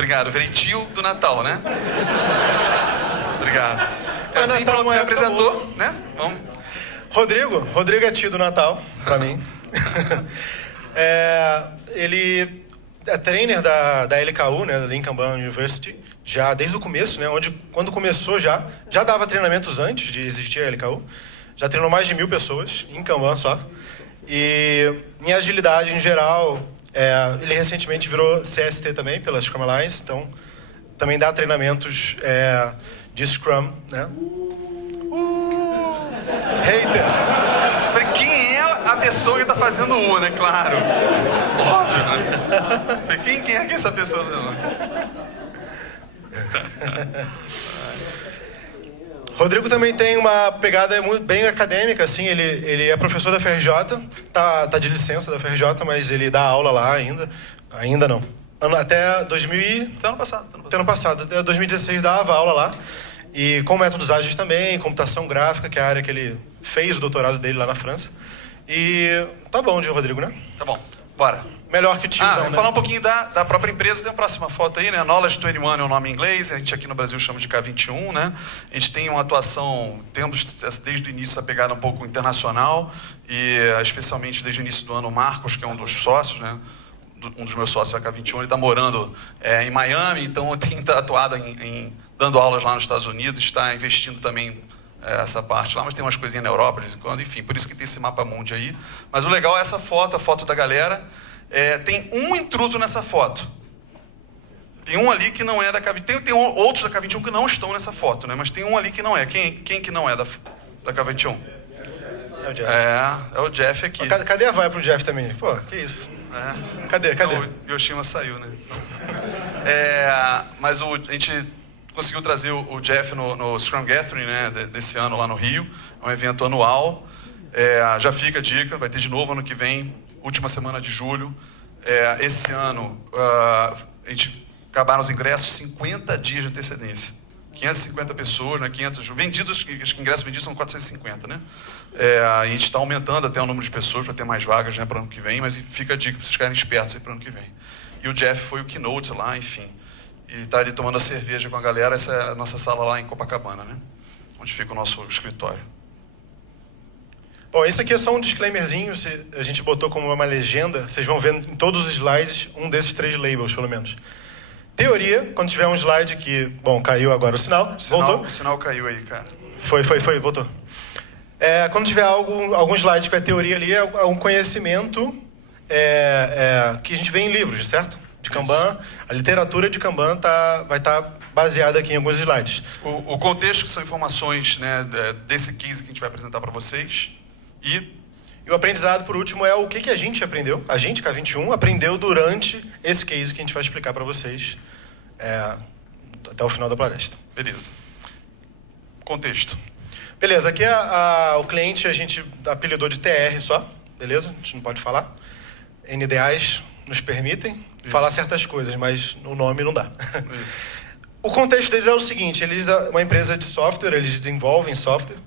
Obrigado. Virei tio do Natal, né? Obrigado. É assim, Natal pronto, me apresentou, né? Vamos. Rodrigo é tio do Natal, pra mim. Ele é trainer da LKU, né, da Lincoln University, já desde o começo, né, quando começou já dava treinamentos antes de existir a LKU. Já treinou mais de 1.000 pessoas, em Kanban só. E em agilidade em geral, ele recentemente virou CST também, pela Scrum Alliance, então também dá treinamentos de Scrum, né? Hater! Falei, quem é a pessoa que tá fazendo né? Claro. Óbvio, né? Falei, quem é que é essa pessoa? Rodrigo também tem uma pegada bem acadêmica, assim, ele é professor da FRJ, tá de licença da FRJ, mas ele dá aula lá ainda não. Até 2000 Até ano passado. Até 2016 dava aula lá, e com métodos ágeis também, computação gráfica, que é a área que ele fez o doutorado dele lá na França. E tá bom de Rodrigo, né? Tá bom, bora. Melhor que o tiozão, né? Falar um pouquinho da própria empresa. Tem a próxima foto aí, né? Knowledge 21 é o nome em inglês. A gente aqui no Brasil chama de K21, né? A gente tem uma atuação, temos desde o início essa pegada um pouco internacional. E especialmente desde o início do ano, o Marcos, que é um dos sócios, né? Um dos meus sócios da K21, ele está morando em Miami. Então tem atuado dando aulas lá nos Estados Unidos. Está investindo também essa parte lá, mas tem umas coisinhas na Europa de vez em quando. Enfim, por isso que tem esse mapa mundi aí. Mas o legal é essa foto, a foto da galera. Tem um intruso nessa foto. Tem um ali que não é da K21. Tem outros da K21 que não estão nessa foto, né? Mas tem um ali que não é. Quem que não é da K21? É o Jeff. É o Jeff aqui. Cadê a vai pro Jeff também? Pô, que isso? Cadê? O Yoshima saiu, né? Mas a gente conseguiu trazer o Jeff no Scrum Gathering, né? Desse ano lá no Rio. É um evento anual. Já fica a dica, vai ter de novo ano que vem. Última semana de julho. Esse ano, a gente acabaram os ingressos 50 dias de antecedência. 550 pessoas, né? 500 vendidos, os ingressos vendidos são 450, né? A gente está aumentando até o número de pessoas para ter mais vagas, né, para o ano que vem, mas fica a dica para vocês ficarem espertos para o ano que vem. E o Jeff foi o keynote lá, enfim. E está ali tomando a cerveja com a galera. Essa é a nossa sala lá em Copacabana, né? Onde fica o nosso escritório. Bom, esse aqui é só um disclaimerzinho, a gente botou como uma legenda, vocês vão ver em todos os slides um desses 3 labels, pelo menos. Teoria, quando tiver um slide que, bom, caiu agora o sinal, voltou? O sinal caiu aí, cara. Foi, voltou. Quando tiver algum slide que tiver teoria ali, é um conhecimento que a gente vê em livros, certo? De Kanban, a literatura de Kanban vai estar baseada aqui em alguns slides. O contexto que são informações, né, desse case que a gente vai apresentar para vocês. E o aprendizado, por último, é o que a gente aprendeu. A gente, K21, aprendeu durante esse case que a gente vai explicar para vocês até o final da palestra. Beleza. Contexto. Beleza, aqui o cliente a gente apelidou de TR só, beleza? A gente não pode falar. NDAs nos permitem falar certas coisas, mas o nome não dá. Isso. O contexto deles é o seguinte, eles são uma empresa de software, eles desenvolvem software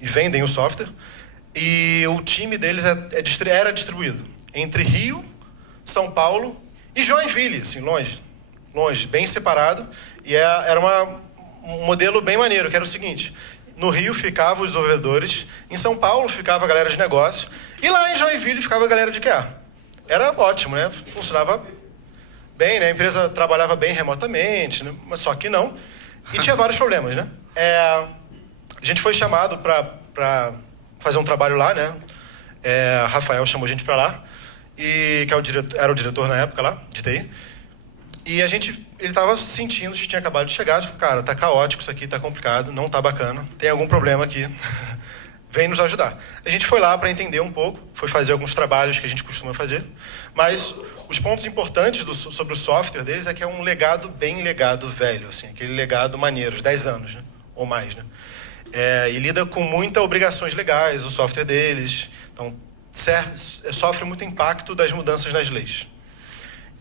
e vendem o software. E o time deles era distribuído entre Rio, São Paulo e Joinville, assim, longe, bem separado. E era um modelo bem maneiro, que era o seguinte: no Rio ficavam os desenvolvedores, em São Paulo ficava a galera de negócio, e lá em Joinville ficava a galera de QA. Era ótimo, né? Funcionava bem, né? A empresa trabalhava bem remotamente, né? Mas só que não. E tinha vários problemas, né? A gente foi chamado para fazer um trabalho lá, né? Rafael chamou a gente para lá, e que era o diretor na época lá, de TI. E ele estava sentindo que tinha acabado de chegar, tipo, cara, tá caótico isso aqui, tá complicado, não tá bacana, tem algum problema aqui, vem nos ajudar. A gente foi lá para entender um pouco, foi fazer alguns trabalhos que a gente costuma fazer, mas os pontos importantes sobre o software deles é que é um legado velho, assim, aquele legado maneiro, 10 anos, né? Ou mais, né? E lida com muitas obrigações legais, o software deles. Então, sofre muito impacto das mudanças nas leis.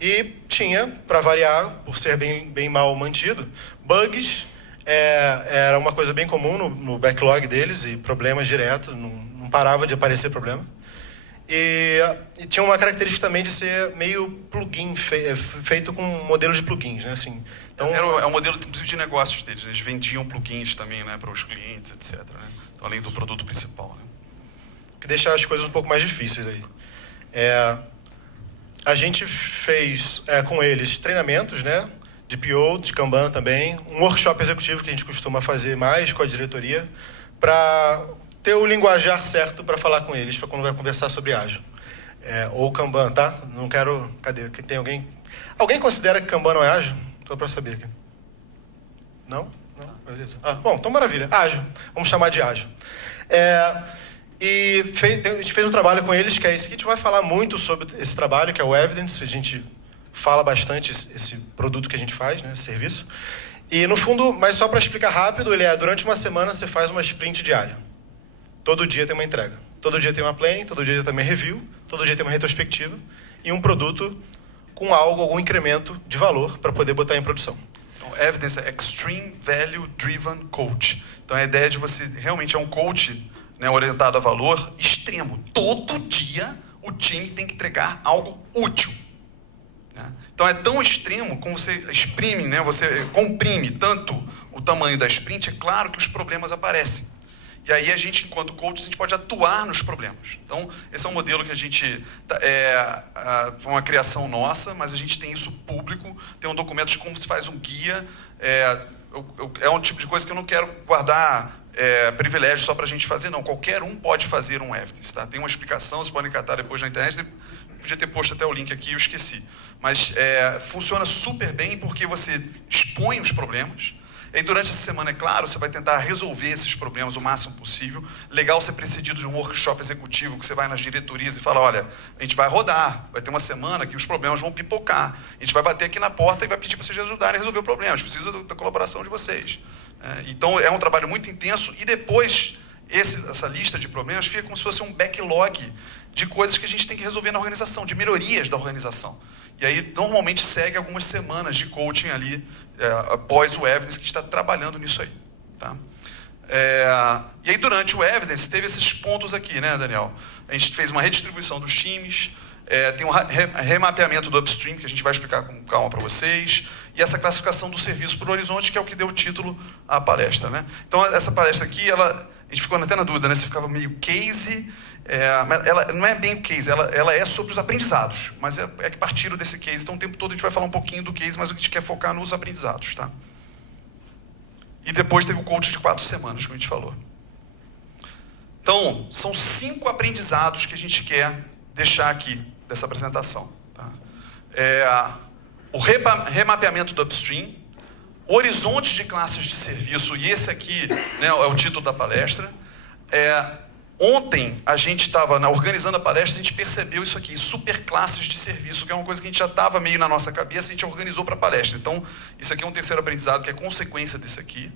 E tinha, para variar, por ser bem mal mantido, bugs. Era uma coisa bem comum no backlog deles, e problemas diretos, não parava de aparecer problema. E tinha uma característica também de ser meio plugin, feito com um modelo de plugins, né? Assim, então, é o modelo, inclusive, de negócios deles. Eles vendiam plugins também, né, para os clientes, etc. Né? Então, além do produto principal. Né? Que deixa as coisas um pouco mais difíceis aí. A gente fez com eles treinamentos, né? De PO, de Kanban também, um workshop executivo que a gente costuma fazer mais com a diretoria, para ter o linguajar certo para falar com eles, para quando vai conversar sobre ágil. Ou Kanban, tá? Não quero... Cadê? Tem alguém... Alguém considera que Kanban não é ágil? Só para saber aqui. Não? Não? Beleza. Bom, então maravilha. Ágil. Vamos chamar de ágil. E a gente fez um trabalho com eles, que é esse aqui. A gente vai falar muito sobre esse trabalho, que é o Evidence. A gente fala bastante esse produto que a gente faz, né, esse serviço. E, no fundo, mas só para explicar rápido, durante uma semana você faz uma sprint diária. Todo dia tem uma entrega. Todo dia tem uma planning, todo dia tem uma review, todo dia tem uma retrospectiva e um produto com algum incremento de valor para poder botar em produção. Então, Evidence é Extreme Value Driven Coach. Então, a ideia de você realmente é um coach, né, orientado a valor extremo. Todo dia o time tem que entregar algo útil. Né? Então, é tão extremo como você exprime, né, você comprime tanto o tamanho da sprint, é claro que os problemas aparecem. E aí a gente, enquanto coach, a gente pode atuar nos problemas. Então, esse é um modelo que a gente... foi uma criação nossa, mas a gente tem isso público, tem um documento de como se faz um guia. É um tipo de coisa que eu não quero guardar privilégio só para a gente fazer, não. Qualquer um pode fazer um Evidence. Tá? Tem uma explicação, vocês podem catar depois na internet. Podia ter posto até o link aqui, eu esqueci. Mas funciona super bem porque você expõe os problemas. E durante essa semana, é claro, você vai tentar resolver esses problemas o máximo possível. Legal ser precedido de um workshop executivo que você vai nas diretorias e fala, olha, a gente vai rodar, vai ter uma semana que os problemas vão pipocar. A gente vai bater aqui na porta e vai pedir para vocês ajudarem a resolver o problema. A gente precisa da colaboração de vocês. Então, é um trabalho muito intenso e depois, essa lista de problemas fica como se fosse um backlog de coisas que a gente tem que resolver na organização, de melhorias da organização. E aí, normalmente, segue algumas semanas de coaching ali, após o Evidence, que está trabalhando nisso aí. Tá? E aí, durante o Evidence, teve esses pontos aqui, né, Daniel? A gente fez uma redistribuição dos times, tem um remapeamento do upstream, que a gente vai explicar com calma para vocês, e essa classificação do serviço por horizonte, que é o que deu o título à palestra. Né? Então, essa palestra aqui, a gente ficou até na dúvida, né, se ficava meio case... ela não é bem o case, ela é sobre os aprendizados, mas é que partiram desse case. Então, o tempo todo a gente vai falar um pouquinho do case, mas a gente quer focar nos aprendizados. Tá? E depois teve o coach de 4 semanas, como a gente falou. Então, são 5 aprendizados que a gente quer deixar aqui dessa apresentação. Tá? O remapeamento do upstream, horizontes de classes de serviço, e esse aqui, né, é o título da palestra. Ontem, a gente estava organizando a palestra, a gente percebeu isso aqui, superclasses de serviço, que é uma coisa que a gente já estava meio na nossa cabeça, a gente organizou para a palestra. Então, isso aqui é um terceiro aprendizado, que é consequência desse aqui.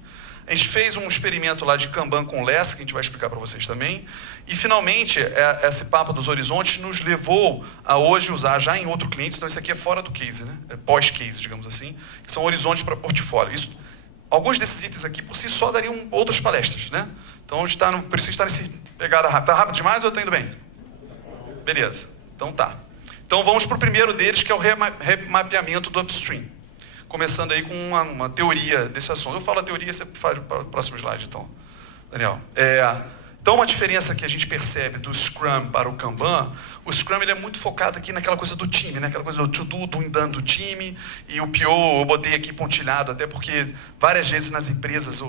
A gente fez um experimento lá de Kanban com Less, que a gente vai explicar para vocês também. E, finalmente, esse papo dos horizontes nos levou a hoje usar já em outro cliente. Então, isso aqui é fora do case, né? É pós-case, digamos assim, que são horizontes para portfólio. Alguns desses itens aqui, por si só, dariam outras palestras, né? Então, por isso a gente está nesse pegada rápida. Está rápido demais ou está indo bem? Beleza. Então, tá. Então, vamos para o primeiro deles, que é o remapeamento do upstream. Começando aí com uma teoria desse assunto. Eu falo a teoria, você faz para o próximo slide, então, Daniel. Então, uma diferença que a gente percebe do Scrum para o Kanban, o Scrum ele é muito focado aqui naquela coisa do time, né? Aquela coisa do to-do, do done do time, e o PO eu botei aqui pontilhado, até porque várias vezes nas empresas,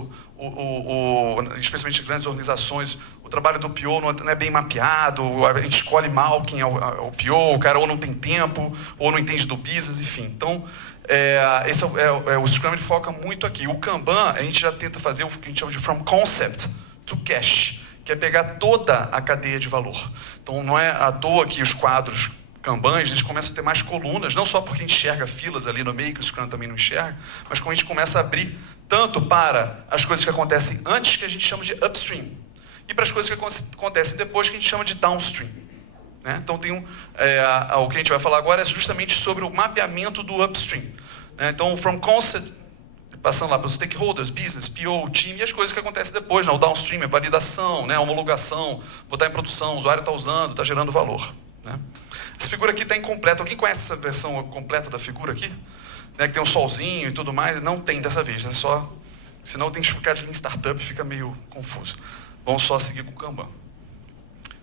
especialmente em grandes organizações, o trabalho do PO não é bem mapeado, a gente escolhe mal quem é o PO, o cara ou não tem tempo, ou não entende do business, enfim. Então, o Scrum ele foca muito aqui. O Kanban, a gente já tenta fazer o que a gente chama de From Concept to Cash, que é pegar toda a cadeia de valor. Então, não é à toa que os quadros Kanbans, eles começam a ter mais colunas, não só porque a gente enxerga filas ali no meio, que o Scrum também não enxerga, mas como a gente começa a abrir tanto para as coisas que acontecem antes, que a gente chama de upstream, e para as coisas que acontecem depois, que a gente chama de downstream. Né? Então, o que a gente vai falar agora é justamente sobre o mapeamento do upstream. Né? Então, from concept passando lá pelos stakeholders, business, PO, time, e as coisas que acontecem depois, né? O downstream, a validação, né? A homologação, botar em produção, o usuário está usando, está gerando valor. Né? Essa figura aqui está incompleta. Alguém conhece essa versão completa da figura aqui? Né? Que tem um solzinho e tudo mais. Não tem dessa vez, é só... Senão tem que explicar de Lean Startup, fica meio confuso. Vamos só seguir com o Kanban.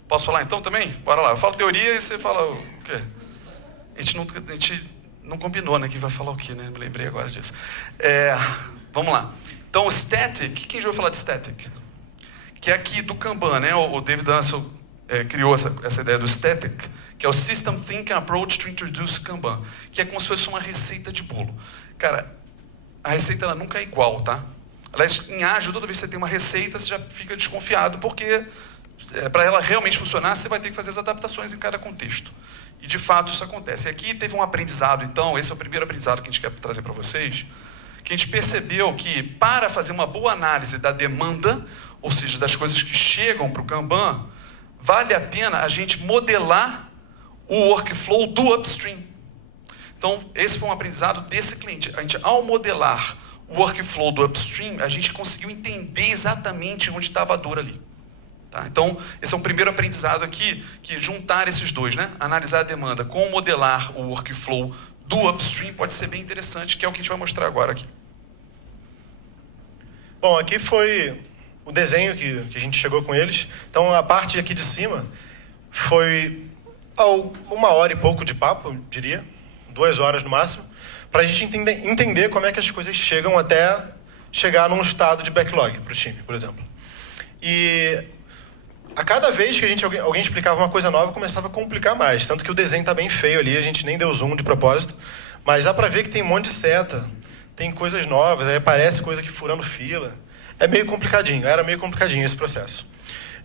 Posso falar então também? Bora lá. Eu falo teoria e você fala o quê? A gente não combinou, né? Quem vai falar o quê, né? Me lembrei agora disso. Vamos lá. Então, o static, quem já ouviu falar de static? Que é aqui do Kanban, né? O David Ansel criou essa ideia do static, que é o System Thinking Approach to Introduce Kanban, que é como se fosse uma receita de bolo. Cara, a receita ela nunca é igual, tá? Aliás, em ágil, toda vez que você tem uma receita, você já fica desconfiado, porque para ela realmente funcionar, você vai ter que fazer as adaptações em cada contexto. E, de fato, isso acontece. E aqui teve um aprendizado, então, esse é o primeiro aprendizado que a gente quer trazer para vocês, que a gente percebeu que, para fazer uma boa análise da demanda, ou seja, das coisas que chegam para o Kanban, vale a pena a gente modelar o workflow do upstream. Então, esse foi um aprendizado desse cliente. A gente, ao modelar o workflow do upstream, a gente conseguiu entender exatamente onde estava a dor ali. Tá? Então, esse é um primeiro aprendizado aqui, que juntar esses dois, né? Analisar a demanda com modelar o workflow do upstream pode ser bem interessante, que é o que a gente vai mostrar agora aqui. Bom, aqui foi o desenho que a gente chegou com eles. Então, a parte aqui de cima foi 1 hora e pouco de papo, eu diria, 2 horas no máximo, para a gente entender como é que as coisas chegam até chegar num estado de backlog para o time, por exemplo. E a cada vez que alguém explicava uma coisa nova, começava a complicar mais. Tanto que o desenho está bem feio ali, a gente nem deu zoom de propósito. Mas dá para ver que tem um monte de seta, tem coisas novas, aí aparece coisa aqui furando fila. É meio complicadinho, era meio complicadinho esse processo.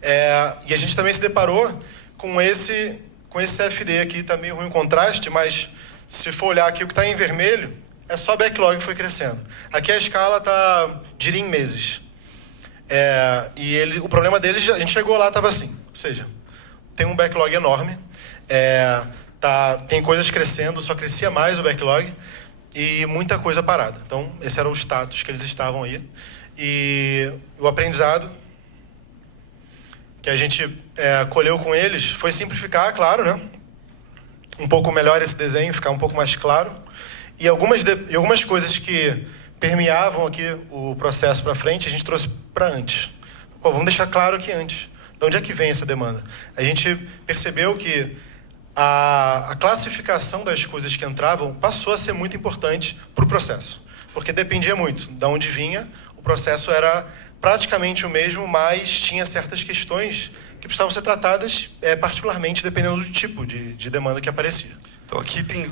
E a gente também se deparou com esse CFD aqui, está meio ruim o contraste, mas se for olhar aqui o que está em vermelho, é só backlog que foi crescendo. Aqui a escala está diria em meses. O problema deles, a gente chegou lá, estava assim, ou seja, tem um backlog enorme, tem coisas crescendo, só crescia mais o backlog e muita coisa parada. Então, esse era o status que eles estavam aí. E o aprendizado que a gente colheu com eles foi simplificar, claro, né? Um pouco melhor esse desenho, ficar um pouco mais claro. E algumas coisas que permeavam aqui o processo para frente, a gente trouxe para antes. Vamos deixar claro aqui antes. De onde é que vem essa demanda? A gente percebeu que a classificação das coisas que entravam passou a ser muito importante para o processo. Porque dependia muito de onde vinha, o processo era praticamente o mesmo, mas tinha certas questões que precisavam ser tratadas particularmente dependendo do tipo de demanda que aparecia. Então aqui tem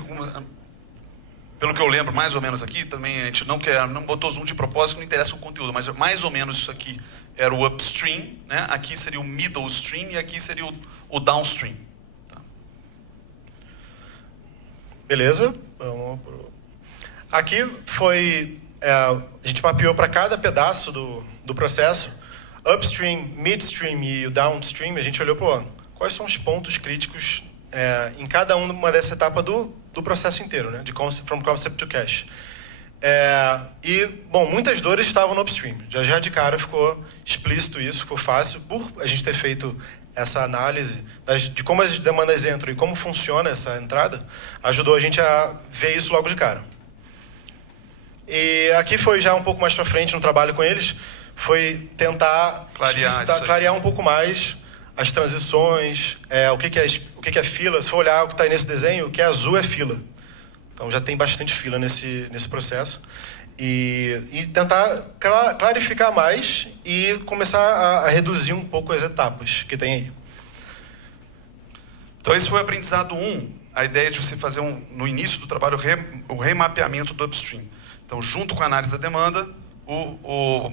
pelo que eu lembro, mais ou menos aqui, também a gente não botou zoom de propósito, não interessa o conteúdo, mas mais ou menos isso aqui era o upstream, né? Aqui seria o middle stream e aqui seria o downstream. Tá. Beleza? Aqui foi... a gente mapeou para cada pedaço do processo, upstream, midstream e o downstream, a gente olhou para quais são os pontos críticos em cada uma dessa etapa do processo inteiro, né? From concept to cash. Muitas dores estavam no upstream. Já de cara ficou explícito isso, ficou fácil, por a gente ter feito essa análise de como as demandas entram e como funciona essa entrada, ajudou a gente a ver isso logo de cara. E aqui foi já um pouco mais para frente no trabalho com eles, foi tentar clarear um pouco mais as transições, o que é fila. Se for olhar o que está aí nesse desenho, o que é azul é fila. Então já tem bastante fila nesse processo. E tentar clarificar mais e começar a reduzir um pouco as etapas que tem aí. Então esse foi o aprendizado 1, a ideia de você fazer no início do trabalho o remapeamento do upstream. Então, junto com a análise da demanda,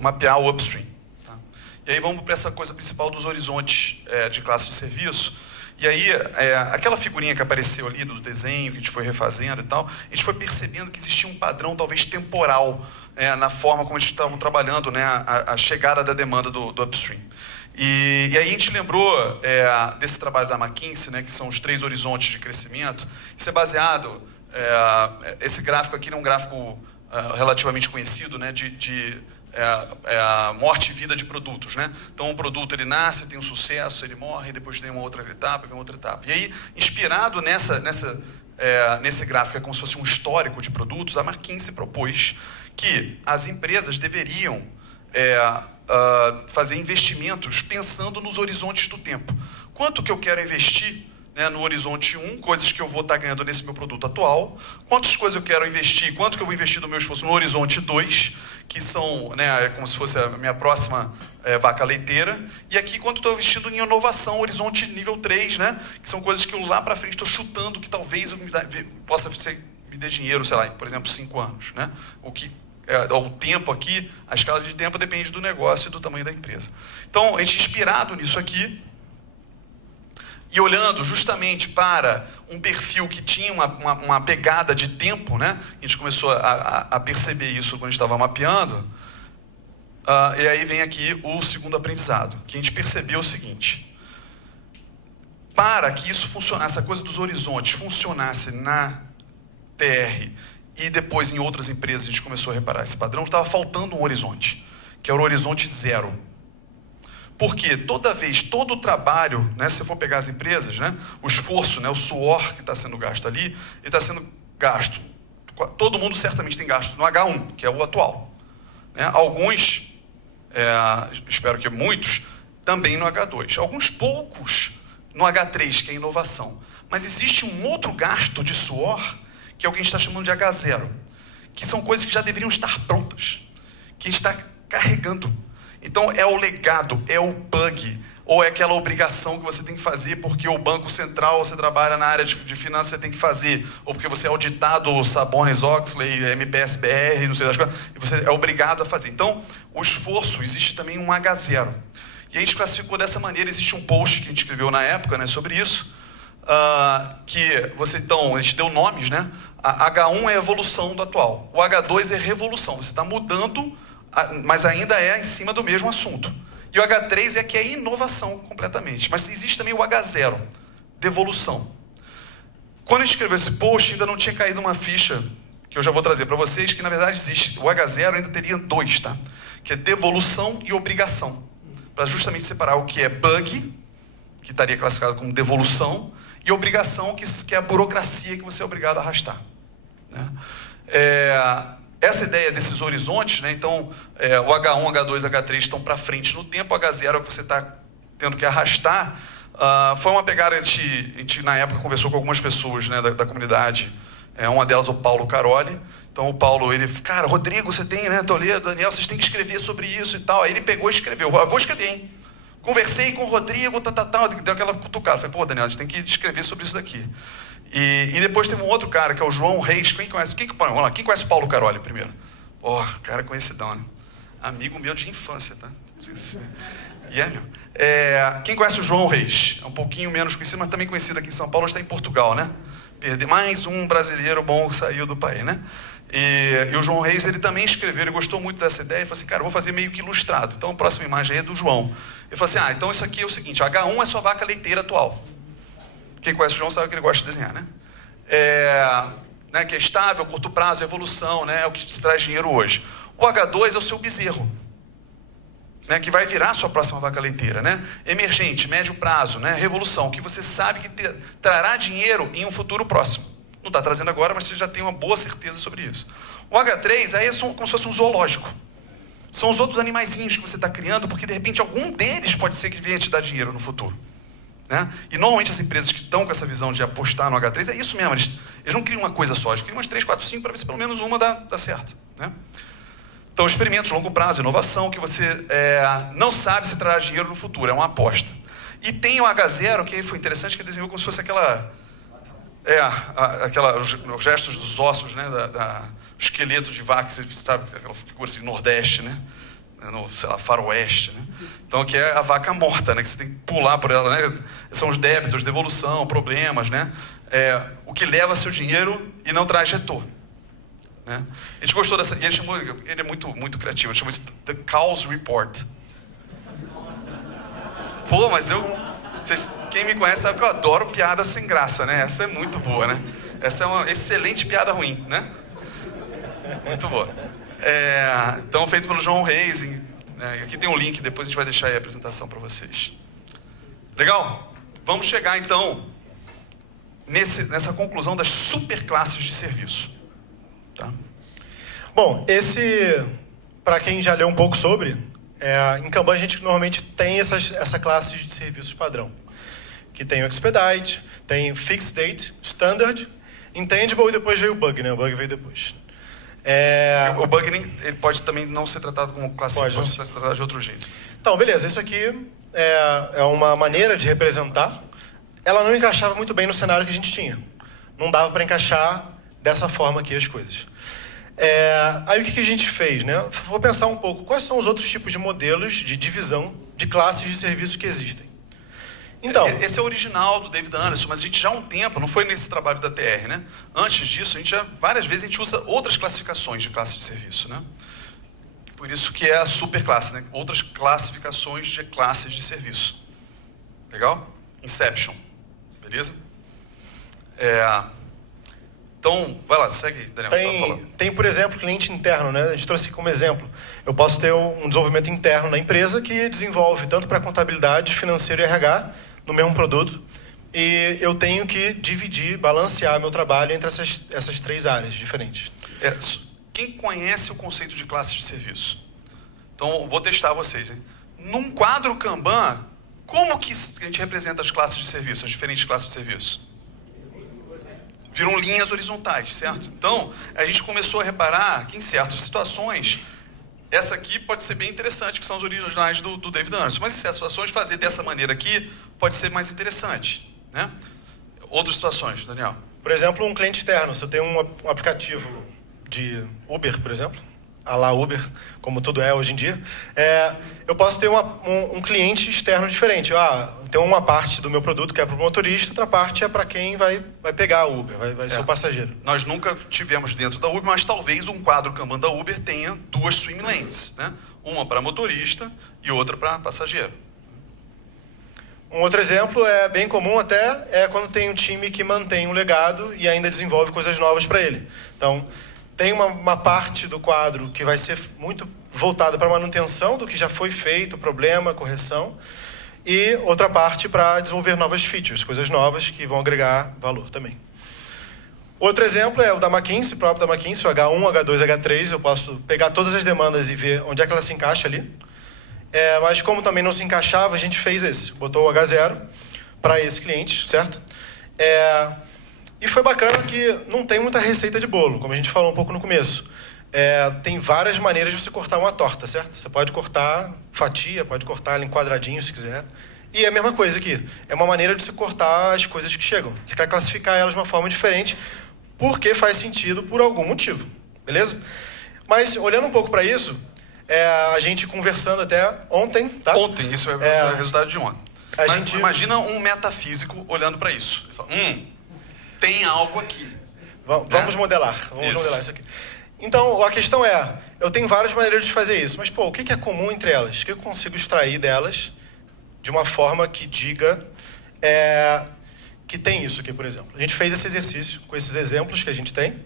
mapear o upstream. Tá? E aí vamos para essa coisa principal dos horizontes de classe de serviço. E aí, aquela figurinha que apareceu ali do desenho, que a gente foi refazendo e tal, a gente foi percebendo que existia um padrão talvez temporal na forma como a gente estava trabalhando, né, a chegada da demanda do upstream. E aí a gente lembrou desse trabalho da McKinsey, né, que são os 3 horizontes de crescimento. Isso é baseado... esse gráfico aqui é um gráfico relativamente conhecido, né, a morte e vida de produtos, né? Então, um produto ele nasce, tem um sucesso, ele morre, depois tem uma outra etapa, vem outra etapa. E aí, inspirado nesse gráfico, que é como se fosse um histórico de produtos, a McKinsey propôs que as empresas deveriam fazer investimentos pensando nos horizontes do tempo. Quanto que eu quero investir, né, no horizonte 1, coisas que eu vou estar ganhando nesse meu produto atual, quantas coisas eu quero investir, quanto que eu vou investir do meu esforço no horizonte 2, que são, né, como se fosse a minha próxima vaca leiteira, e aqui quanto estou investindo em inovação, horizonte nível 3, né, que são coisas que eu lá para frente estou chutando que talvez eu possa me dê dinheiro, sei lá, por exemplo, 5 anos. Né, o tempo aqui, a escala de tempo depende do negócio e do tamanho da empresa. Então, a gente inspirado nisso aqui, e olhando justamente para um perfil que tinha uma pegada de tempo, né? A gente começou a perceber isso quando a gente estava mapeando. E aí vem aqui o segundo aprendizado, que a gente percebeu o seguinte. Para que isso funcionasse, essa coisa dos horizontes funcionasse na TR e depois em outras empresas a gente começou a reparar esse padrão, estava faltando um horizonte, que era o horizonte 0. Porque todo o trabalho, né, se você for pegar as empresas, né, o esforço, né, o suor que está sendo gasto ali, ele está sendo gasto. Todo mundo certamente tem gastos no H1, que é o atual. Né? Alguns, espero que muitos, também no H2. Alguns poucos no H3, que é inovação. Mas existe um outro gasto de suor, que é o que a gente está chamando de H0, que são coisas que já deveriam estar prontas, que a gente está carregando. Então, é o legado, é o bug, ou é aquela obrigação que você tem que fazer porque o Banco Central, você trabalha na área de finanças, você tem que fazer, ou porque você é auditado Sabonis Oxley, MPSBR, não sei das coisas, e você é obrigado a fazer. Então, o esforço, existe também um H0. E a gente classificou dessa maneira, existe um post que a gente escreveu na época, né, sobre isso, que a gente deu nomes, né? A H1 é a evolução do atual, o H2 é revolução, você está mudando, mas ainda é em cima do mesmo assunto. E o H3 é que é inovação completamente. Mas existe também o H0, devolução. Quando a gente escreveu esse post, ainda não tinha caído uma ficha, que eu já vou trazer para vocês, que na verdade existe. O H0 ainda teria 2, tá? Que é devolução e obrigação. Para justamente separar o que é bug, que estaria classificado como devolução, e obrigação, que é a burocracia que você é obrigado a arrastar. Né? Essa ideia desses horizontes, né? Então, o H1, H2, H3 estão para frente no tempo, o H0 é o que você está tendo que arrastar. Foi uma pegada, a gente na época conversou com algumas pessoas, né, da comunidade, uma delas o Paulo Caroli. Então o Paulo, cara, Rodrigo, você tem, né, Toledo, Daniel, vocês têm que escrever sobre isso e tal. Aí ele pegou e escreveu, vou escrever, hein? Conversei com o Rodrigo, deu aquela cutucada. Falei, Daniel, a gente tem que escrever sobre isso daqui. E depois teve um outro cara, que é o João Reis. Quem conhece? Vamos lá, quem conhece o Paulo Caroli primeiro? Cara conhecidão, né? Amigo meu de infância, tá? Quem conhece o João Reis? É um pouquinho menos conhecido, mas também conhecido aqui em São Paulo, está em Portugal, né? Mais um brasileiro bom que saiu do país, né? E o João Reis, ele também escreveu, ele gostou muito dessa ideia, e falou assim, cara, eu vou fazer meio que ilustrado. Então a próxima imagem aí é do João. Ele falou assim, então isso aqui é o seguinte, H1 é sua vaca leiteira atual. Quem conhece o João sabe que ele gosta de desenhar, né? Que é estável, curto prazo, evolução, né? É o que te traz dinheiro hoje. O H2 é o seu bezerro, né? Que vai virar a sua próxima vaca leiteira, né? Emergente, médio prazo, né? Revolução, que você sabe que trará dinheiro em um futuro próximo. Não está trazendo agora, mas você já tem uma boa certeza sobre isso. O H3 aí é como se fosse um zoológico. São os outros animaizinhos que você está criando, porque de repente algum deles pode ser que venha te dar dinheiro no futuro. Né? E normalmente as empresas que estão com essa visão de apostar no H3, é isso mesmo, eles não criam uma coisa só, eles criam umas 3, 4, 5 para ver se pelo menos uma dá certo. Né? Então, experimentos longo prazo, inovação, que você não sabe se trará dinheiro no futuro, é uma aposta. E tem o H0, que foi interessante, que ele desenhou como se fosse os gestos dos ossos, né, o esqueleto de vaca, você sabe, aquela figura assim, nordeste, né? No, sei lá, faroeste, né? Então, que é a vaca morta, né? Que você tem que pular por ela, né? São os débitos, devolução, problemas, né? O que leva seu dinheiro e não traz retorno. Né? A gente gostou dessa... E ele é muito, muito criativo, ele chamou isso The Cow's Report. Mas quem me conhece sabe que eu adoro piada sem graça, né? Essa é muito boa, né? Essa é uma excelente piada ruim, né? Muito boa. Então, feito pelo João Reis. Aqui tem um link, depois a gente vai deixar aí a apresentação para vocês. Legal? Vamos chegar, então, nessa conclusão das superclasses de serviço. Tá? Bom, para quem já leu um pouco sobre, em Kanban a gente normalmente tem essa classe de serviços padrão, que tem o Expedite, tem Fixed Date, Standard, Intangible e depois veio o Bug, né? O Bug veio depois. O Bug ele pode também não ser tratado como classe, pode ser tratado de outro jeito. Então, beleza, isso aqui é uma maneira de representar. Ela não encaixava muito bem no cenário que a gente tinha. Não dava para encaixar dessa forma aqui as coisas. Aí o que a gente fez, né? Vou pensar um pouco, quais são os outros tipos de modelos de divisão de classes de serviços que existem. Então, esse é o original do David Anderson, mas a gente já há um tempo, não foi nesse trabalho da TR, né? Antes disso, várias vezes a gente usa outras classificações de classe de serviço, né? Por isso que é a superclasse, né? Outras classificações de classes de serviço. Legal? Inception. Beleza? Então, vai lá, segue, Daniel. Tem, por exemplo, cliente interno, né? A gente trouxe aqui como exemplo. Eu posso ter um desenvolvimento interno na empresa que desenvolve tanto para contabilidade, financeiro e RH no mesmo produto. E eu tenho que dividir, balancear meu trabalho entre essas três áreas diferentes. Quem conhece o conceito de classe de serviço? Então, vou testar vocês, hein? Num quadro Kanban, como que a gente representa as classes de serviço, as diferentes classes de serviço? Viram linhas horizontais, certo? Então, a gente começou a reparar que em certas situações, essa aqui pode ser bem interessante, que são os originais do David Anderson. Mas em certas situações, fazer dessa maneira aqui pode ser mais interessante, né? Outras situações, Daniel? Por exemplo, um cliente externo. Se eu tenho um aplicativo de Uber, por exemplo, à la Uber, como tudo é hoje em dia, eu posso ter um cliente externo diferente. Tem uma parte do meu produto que é para o motorista, outra parte é para quem vai pegar o Uber, vai ser o passageiro. Nós nunca tivemos dentro da Uber, mas talvez um quadro Kanban da Uber tenha duas swim lanes, né? Uma para motorista e outra para passageiro. Um outro exemplo bem comum até quando tem um time que mantém um legado e ainda desenvolve coisas novas para ele. Então, tem uma parte do quadro que vai ser muito voltada para manutenção do que já foi feito, problema, correção, e outra parte para desenvolver novas features, coisas novas que vão agregar valor também. Outro exemplo é o da McKinsey, próprio da McKinsey, o H1, H2, H3. Eu posso pegar todas as demandas e ver onde é que ela se encaixa ali. Mas como também não se encaixava, a gente fez esse. Botou o H0 para esse cliente, certo? E foi bacana que não tem muita receita de bolo, como a gente falou um pouco no começo. Tem várias maneiras de você cortar uma torta, certo? Você pode cortar fatia, pode cortar ela em quadradinho se quiser. E é a mesma coisa aqui. É uma maneira de você cortar as coisas que chegam. Você quer classificar elas de uma forma diferente porque faz sentido por algum motivo. Beleza? Mas, olhando um pouco para isso, a gente conversando até ontem, tá? Ontem, isso é o resultado de ontem. Imagina um metafísico olhando para isso. Fala, tem algo aqui. Vamos modelar. Vamos modelar isso aqui. Então, a questão eu tenho várias maneiras de fazer isso, mas, o que é comum entre elas? O que eu consigo extrair delas de uma forma que diga que tem isso aqui, por exemplo? A gente fez esse exercício com esses exemplos que a gente tem,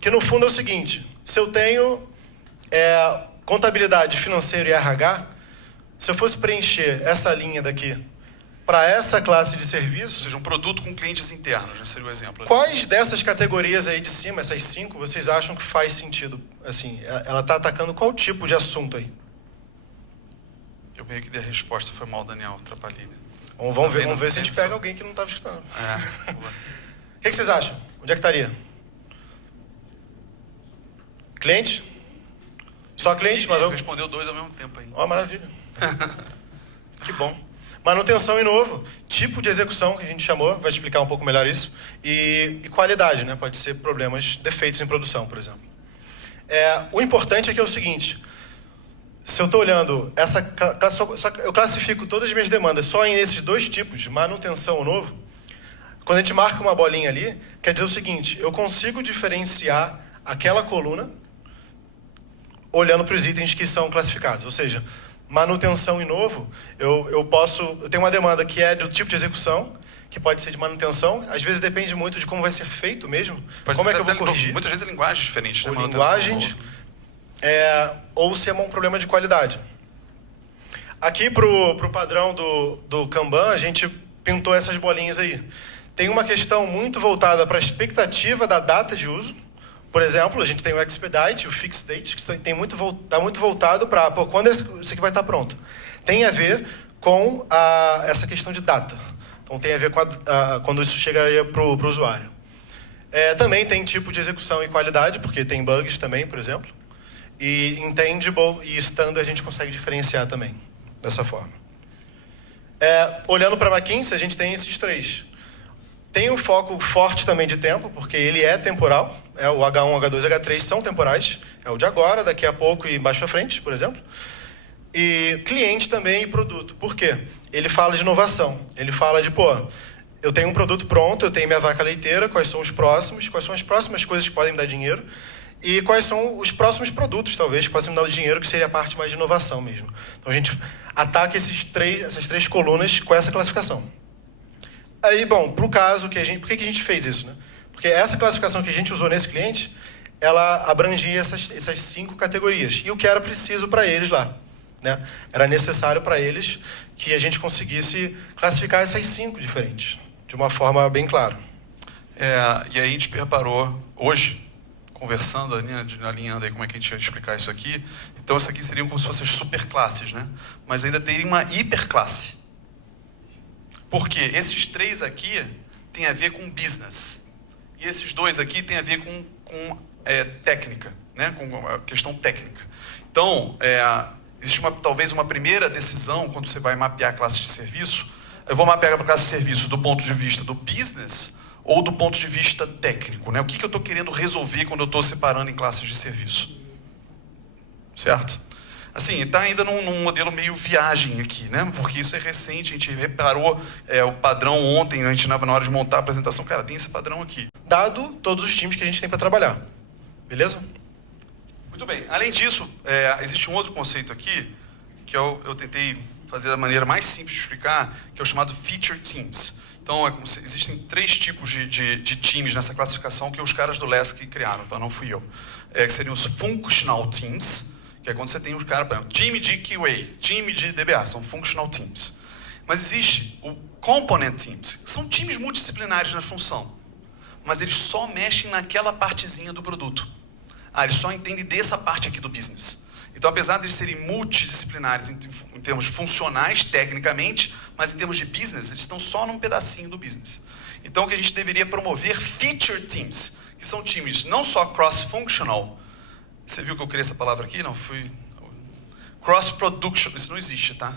que no fundo é o seguinte: se eu tenho contabilidade, financeiro e RH, se eu fosse preencher essa linha daqui para essa classe de serviços... Ou seja, um produto com clientes internos, já seria o exemplo. Quais dessas categorias aí de cima, essas 5, vocês acham que faz sentido? Assim, ela está atacando qual tipo de assunto aí? Eu meio que dei a resposta, foi mal, Daniel, atrapalhei. Vamos ver se a gente pega alguém que não estava escutando. O que vocês acham? Onde é que estaria? Cliente? Só cliente? Mas respondeu 2 ao mesmo tempo aí. Maravilha. Que bom. Manutenção e novo, tipo de execução que a gente chamou, vai explicar um pouco melhor isso, e qualidade, né? Pode ser problemas, defeitos em produção, por exemplo. O importante é que é o seguinte: se eu estou olhando eu classifico todas as minhas demandas só em esses 2 tipos, de manutenção ou novo. Quando a gente marca uma bolinha ali, quer dizer o seguinte: eu consigo diferenciar aquela coluna olhando para os itens que são classificados, ou seja, manutenção e novo, eu tenho uma demanda que é do tipo de execução, que pode ser de manutenção. Às vezes depende muito de como vai ser feito mesmo. Pode como ser é que eu vou até corrigir? muitas vezes linguagens diferentes, né? Ou Manutenção, linguagens, ou se é um problema de qualidade. Aqui pro padrão do Kanban, a gente pintou essas bolinhas aí. Tem uma questão muito voltada para a expectativa da data de uso. Por exemplo, a gente tem o Expedite, o Fixed Date, que está muito voltado para quando isso aqui vai estar pronto. Tem a ver com essa questão de data. Então, tem a ver com quando isso chegaria para o usuário. Também tem tipo de execução e qualidade, porque tem bugs também, por exemplo. E Intangible e Standard a gente consegue diferenciar também, dessa forma. Olhando para a McKinsey, a gente tem esses três. Tem um foco forte também de tempo, porque ele é temporal. O H1, H2 e H3 são temporais. É o de agora, daqui a pouco e mais para frente, por exemplo. E cliente também e produto. Por quê? Ele fala de inovação. Ele fala de, eu tenho um produto pronto, eu tenho minha vaca leiteira, quais são as próximas coisas que podem me dar dinheiro e quais são os próximos produtos, talvez, que possam me dar o dinheiro, que seria a parte mais de inovação mesmo. Então, a gente ataca essas três colunas com essa classificação. Aí, bom, para o caso que por que a gente fez isso, né? Porque essa classificação que a gente usou nesse cliente, ela abrangia essas 5 categorias. E o que era preciso para eles lá, né? Era necessário para eles que a gente conseguisse classificar essas 5 diferentes, de uma forma bem clara. E aí a gente preparou, hoje, conversando, alinhando aí como é que a gente ia explicar isso aqui. Então, isso aqui seriam como se fossem superclasses, né? Mas ainda teria uma hiperclasse. Porque esses 3 aqui têm a ver com business. E esses 2 aqui têm a ver com técnica, né? Com a questão técnica. Então, existe talvez uma primeira decisão quando você vai mapear classes de serviço. Eu vou mapear a classe de serviço do ponto de vista do business ou do ponto de vista técnico, né? O que eu estou querendo resolver quando eu estou separando em classes de serviço? Certo? Assim, está ainda num modelo meio viagem aqui, né? Porque isso é recente, a gente reparou o padrão ontem, a gente na hora de montar a apresentação, cara, tem esse padrão aqui. Dado todos os times que a gente tem para trabalhar. Beleza? Muito bem. Além disso, existe um outro conceito aqui, que eu tentei fazer da maneira mais simples de explicar, que é o chamado Feature Teams. Então, existem 3 tipos de times nessa classificação que os caras do LESS que criaram, então não fui eu. Que seriam os Functional Teams, que é quando você tem os caras, por exemplo, time de QA, time de DBA, são Functional Teams. Mas existe o Component Teams, que são times multidisciplinares na função, mas eles só mexem naquela partezinha do produto. Eles só entendem dessa parte aqui do business. Então, apesar de eles serem multidisciplinares em termos funcionais, tecnicamente, mas em termos de business, eles estão só num pedacinho do business. Então, o que a gente deveria promover Feature Teams, que são times não só cross-functional. Você viu que eu criei essa palavra aqui? Não, fui... Cross-production, isso não existe, tá?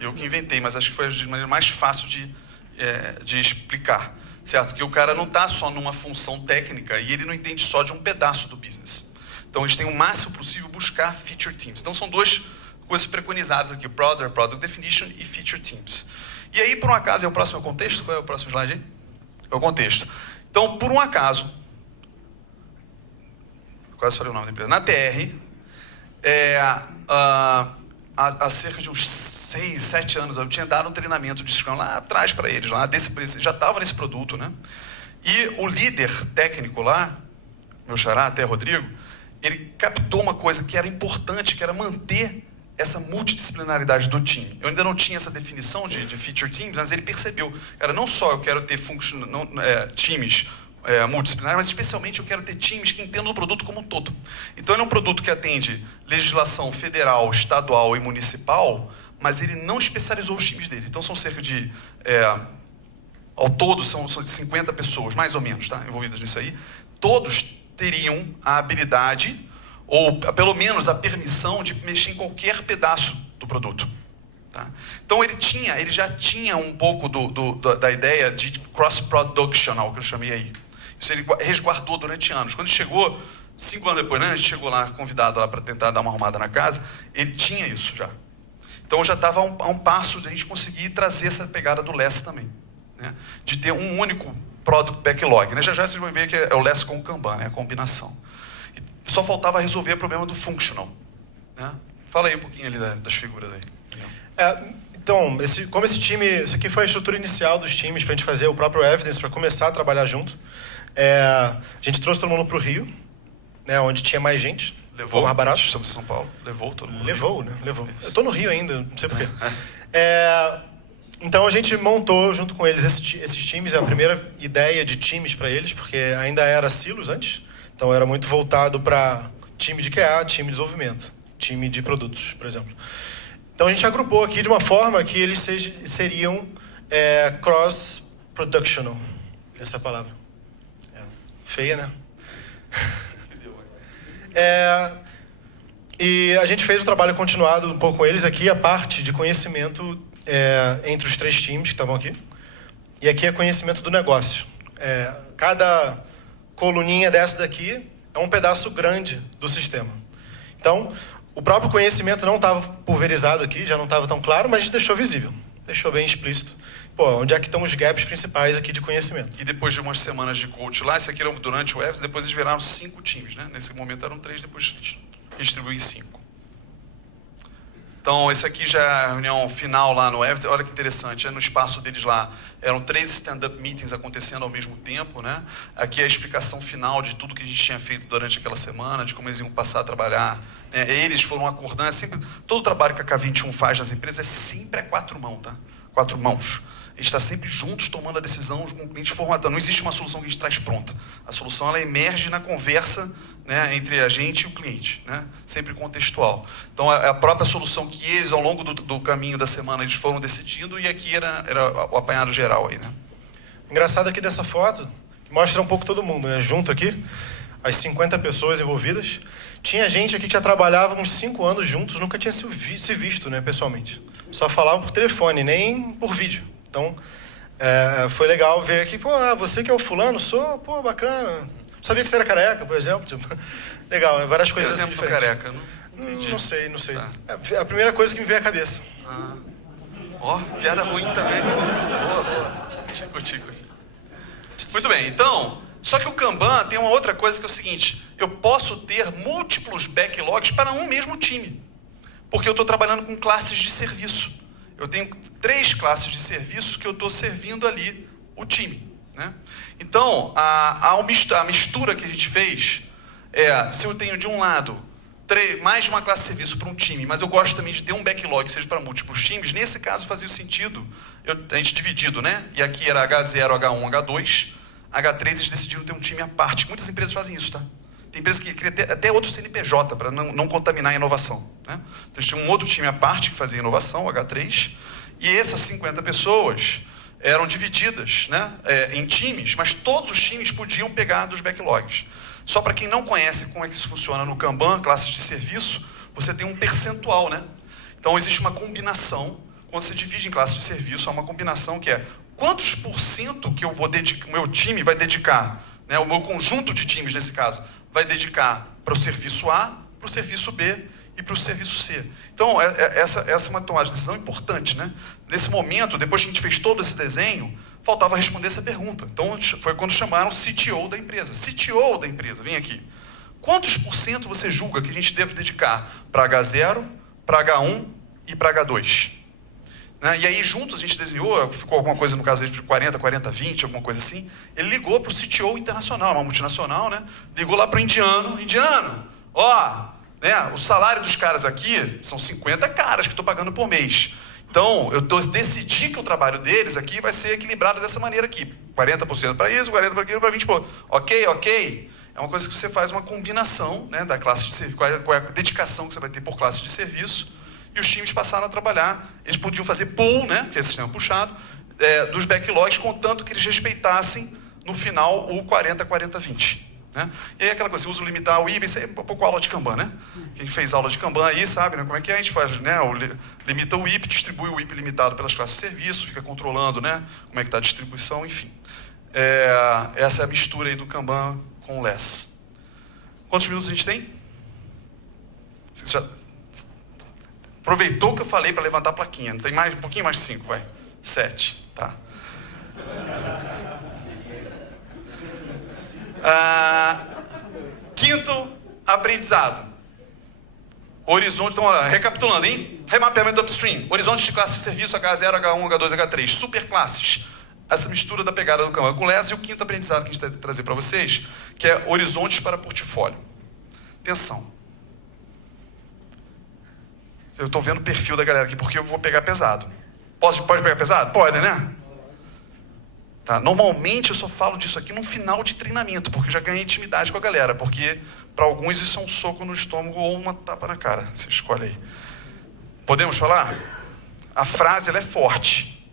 Eu que inventei, mas acho que foi a maneira mais fácil de explicar. Certo? Que o cara não está só numa função técnica e ele não entende só de um pedaço do business. Então, eles têm o máximo possível buscar Feature Teams. Então, são 2 coisas preconizadas aqui, Broader Product Definition e Feature Teams. E aí, por um acaso, o próximo contexto? Qual é o próximo slide aí? É o contexto. Então, por um acaso, quase falei o nome da empresa, na TR, há cerca de uns 6, 7 anos, eu tinha dado um treinamento de Scrum lá atrás para eles, já estava nesse produto, né? E o líder técnico lá, meu xará, até Rodrigo, ele captou uma coisa que era importante, que era manter essa multidisciplinaridade do time. Eu ainda não tinha essa definição de Feature Teams, mas ele percebeu. Cara, não só eu quero ter times multidisciplinares, mas especialmente eu quero ter times que entendam o produto como um todo. Então, ele é um produto que atende legislação federal, estadual e municipal, mas ele não especializou os times dele. Então, são cerca de... ao todo, são 50 pessoas, mais ou menos, tá, envolvidas nisso aí. Todos teriam a habilidade, ou pelo menos a permissão de mexer em qualquer pedaço do produto. Tá? Então, ele já tinha um pouco da ideia de cross-productional, que eu chamei aí. Isso ele resguardou durante anos. Quando ele chegou, 5 anos depois, né, a gente chegou lá, convidado lá para tentar dar uma arrumada na casa, ele tinha isso já. Então, já estava a um passo de a gente conseguir trazer essa pegada do LESS também. Né? De ter um único Product Backlog. Né? Já vocês vão ver que é o LESS com o Kanban, né? A combinação. E só faltava resolver o problema do Functional. Né? Fala aí um pouquinho ali das figuras aí. Então, como esse time... Isso aqui foi a estrutura inicial dos times para a gente fazer o próprio Evidence, para começar a trabalhar junto. A gente trouxe todo mundo para o Rio, né, onde tinha mais gente. Levou, mais barato. Estamos em São Paulo. Levou todo mundo. Levou, né? Levou. Isso. Eu estou no Rio ainda, não sei porquê. Então, a gente montou, junto com eles, esses times. A primeira ideia de times para eles, porque ainda era silos antes. Então, era muito voltado para time de QA, time de desenvolvimento, time de produtos, por exemplo. Então, a gente agrupou aqui de uma forma que eles seriam cross-productional. Essa é a palavra. Feia, né? E a gente fez um trabalho continuado um pouco com eles aqui, a parte de conhecimento entre os 3 times que estavam aqui. E aqui é conhecimento do negócio. Cada coluninha dessa daqui é um pedaço grande do sistema. Então, o próprio conhecimento não estava pulverizado aqui, já não estava tão claro, mas a gente deixou visível, deixou bem explícito. Pô, onde é que estão os gaps principais aqui de conhecimento? E depois de umas semanas de coach lá, esse aqui era durante o EVS, depois eles viraram 5 times, né? Nesse momento eram 3, depois a gente distribuiu em 5. Então, esse aqui já é a reunião final lá no EVS. Olha que interessante, no espaço deles lá, eram 3 stand-up meetings acontecendo ao mesmo tempo, né? Aqui é a explicação final de tudo que a gente tinha feito durante aquela semana, de como eles iam passar a trabalhar. Eles foram acordando, todo o trabalho que a K21 faz nas empresas é sempre a 4 mãos, tá? 4 mãos. A gente está sempre juntos tomando a decisão com o cliente formatando. Não existe uma solução que a gente traz pronta. A solução ela emerge na conversa, né, entre a gente e o cliente, né, sempre contextual. Então, a própria solução que eles, ao longo do caminho da semana, eles foram decidindo, e aqui era o apanhado geral aí, né? Engraçado aqui dessa foto, mostra um pouco todo mundo, né? Junto aqui, as 50 pessoas envolvidas. Tinha gente aqui que já trabalhava uns 5 anos juntos, nunca tinha se visto, né, pessoalmente. Só falavam por telefone, nem por vídeo. Então, foi legal ver aqui, pô, você que é o fulano? Sou, pô, bacana. Sabia que você era careca, por exemplo? Tipo, legal, né? Várias coisas assim diferentes. Careca, não entendi. Não sei. Tá. É a primeira coisa que me veio à cabeça. Piada ruim também. Boa. Tico. Muito bem, então, só que o Kanban tem uma outra coisa que é o seguinte, eu posso ter múltiplos backlogs para um mesmo time, porque eu estou trabalhando com classes de serviço. Eu tenho 3 classes de serviço que eu estou servindo ali o time, né? Então, a mistura que a gente fez se eu tenho de um lado mais de uma classe de serviço para um time, mas eu gosto também de ter um backlog que seja para múltiplos times, nesse caso fazia sentido, a gente dividido, né? E aqui era H0, H1, H2, H3 eles decidiram ter um time à parte. Muitas empresas fazem isso, tá? Tem empresas que criam até outro CNPJ para não contaminar a inovação, né? Então, eles tinham um outro time à parte que fazia inovação, o H3, e essas 50 pessoas eram divididas, né, em times, mas todos os times podiam pegar dos backlogs. Só para quem não conhece como é que isso funciona no Kanban, classes de serviço, você tem um percentual, né? Então, existe uma combinação, quando você divide em classes de serviço, há uma combinação que é quantos % que eu vou dedicar, o meu time vai dedicar, né, o meu conjunto de times, nesse caso, vai dedicar para o serviço A, para o serviço B e para o serviço C. Então, essa é uma tomada de decisão importante, né? Nesse momento, depois que a gente fez todo esse desenho, faltava responder essa pergunta. Então, foi quando chamaram o CTO da empresa. CTO da empresa, vem aqui. Quantos % você julga que a gente deve dedicar para H0, para H1 e para H2? Né? E aí, juntos, a gente desenhou, ficou alguma coisa, no caso, de 40, 20, alguma coisa assim. Ele ligou para o CTO internacional, uma multinacional, né? Ligou lá para o indiano, né, o salário dos caras aqui são 50 caras que estou pagando por mês. Então, eu decidi que o trabalho deles aqui vai ser equilibrado dessa maneira aqui. 40% para isso, 40% para aquilo, para 20%. Ok. É uma coisa que você faz uma combinação, né, da classe de serviço, qual é a dedicação que você vai ter por classe de serviço, e os times passaram a trabalhar. Eles podiam fazer pool, né, que é esse sistema puxado, dos backlogs, contanto que eles respeitassem, no final, o 40-40-20. Né? E aí aquela coisa, você usa o limitar o IB, isso é um pouco aula de Kanban, né? Quem fez aula de Kanban aí sabe, né, como é que a gente faz, né? Limita o IP, distribui o IP limitado pelas classes de serviço, fica controlando, né, como é que está a distribuição, enfim. Essa é a mistura aí do Kanban com o Less. Quantos minutos a gente tem? Você já aproveitou que eu falei para levantar a plaquinha. Não tem mais, um pouquinho mais de 5, vai. 7, tá. Quinto aprendizado. Horizonte, então, olha, recapitulando, hein? Remapeamento upstream. Horizonte de classe de serviço H0, H1, H2, H3. Superclasses. Essa mistura da pegada do Kanban com LES. E o quinto aprendizado que a gente vai trazer para vocês, que é horizontes para portfólio. Atenção. Eu estou vendo o perfil da galera aqui, porque eu vou pegar pesado. Pode pegar pesado? Pode, né? Tá. Normalmente eu só falo disso aqui no final de treinamento, porque eu já ganhei intimidade com a galera, porque para alguns isso é um soco no estômago ou uma tapa na cara. Você escolhe aí. Podemos falar? A frase ela é forte.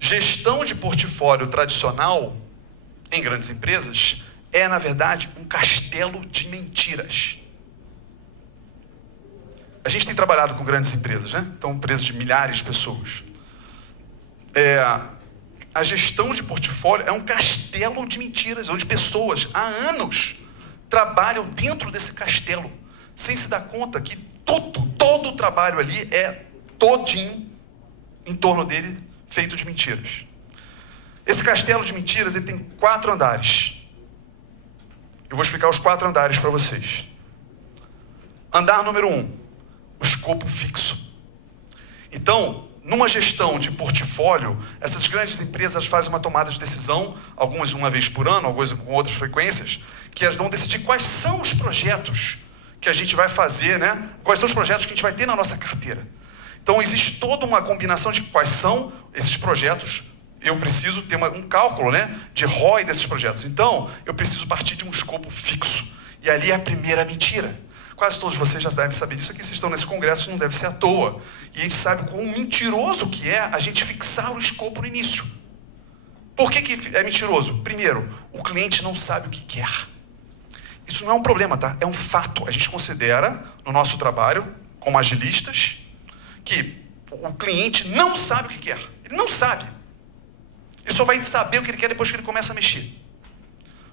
Gestão de portfólio tradicional em grandes empresas é, na verdade, um castelo de mentiras. A gente tem trabalhado com grandes empresas, né? Então, empresas de milhares de pessoas. A gestão de portfólio é um castelo de mentiras, onde pessoas há anos trabalham dentro desse castelo, sem se dar conta que todo o trabalho ali é todinho em torno dele feito de mentiras. Esse castelo de mentiras ele tem 4 andares. Eu vou explicar os 4 andares para vocês. Andar número 1, o escopo fixo. Então, numa gestão de portfólio, essas grandes empresas fazem uma tomada de decisão, algumas uma vez por ano, algumas com outras frequências, que elas vão decidir quais são os projetos que a gente vai fazer, né? Quais são os projetos que a gente vai ter na nossa carteira. Então, existe toda uma combinação de quais são esses projetos. Eu preciso ter um cálculo, né, de ROI desses projetos. Então, eu preciso partir de um escopo fixo. E ali é a primeira mentira. Quase todos vocês já devem saber disso aqui. Vocês estão nesse congresso, não deve ser à toa. E a gente sabe quão mentiroso que é a gente fixar o escopo no início. Por que é mentiroso? Primeiro, o cliente não sabe o que quer. Isso não é um problema, tá? É um fato. A gente considera, no nosso trabalho, como agilistas, que o cliente não sabe o que quer. Ele não sabe. Ele só vai saber o que ele quer depois que ele começa a mexer.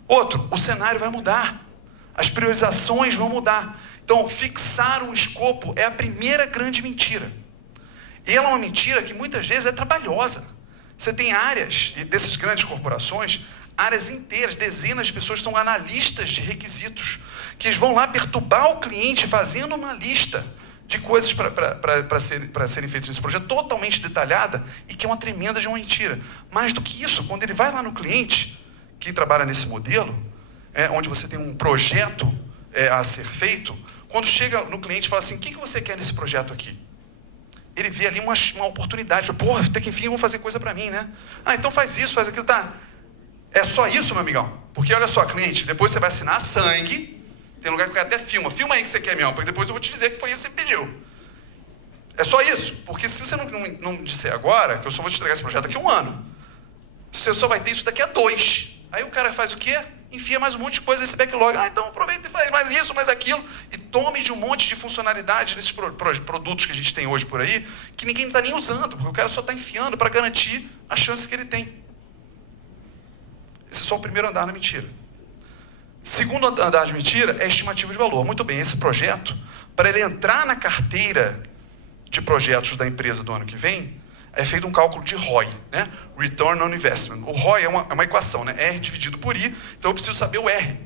Outro, o cenário vai mudar. As priorizações vão mudar. Então, fixar um escopo é a primeira grande mentira. E ela é uma mentira que muitas vezes é trabalhosa. Você tem áreas, e dessas grandes corporações, áreas inteiras, dezenas de pessoas são analistas de requisitos, que eles vão lá perturbar o cliente fazendo uma lista de coisas para serem feitas nesse projeto, totalmente detalhada, e que é uma tremenda de uma mentira. Mais do que isso, quando ele vai lá no cliente, quem trabalha nesse modelo, onde você tem um projeto a ser feito, quando chega no cliente e fala assim, o que você quer nesse projeto aqui? Ele vê ali uma oportunidade, fala, pô, até que enfim vão fazer coisa para mim, né? Ah, então faz isso, faz aquilo, tá. É só isso, meu amigão? Porque olha só, cliente, depois você vai assinar sangue, tem lugar que o cara até filma aí que você quer mesmo, porque depois eu vou te dizer que foi isso que você pediu. É só isso, porque se você não disser agora, que eu só vou te entregar esse projeto daqui a 1 ano, você só vai ter isso daqui a 2. Aí o cara faz o quê? Enfia mais um monte de coisa nesse backlog. Ah, então aproveita e faz mais isso, mais aquilo. E tome de um monte de funcionalidade nesses produtos que a gente tem hoje por aí, que ninguém está nem usando, porque o cara só está enfiando para garantir a chance que ele tem. Esse é só o primeiro andar na mentira. Segundo andar de mentira é a estimativa de valor. Muito bem, esse projeto, para ele entrar na carteira de projetos da empresa do ano que vem, é feito um cálculo de ROI, né? Return on Investment. O ROI é uma equação, né? R dividido por I, então eu preciso saber o R.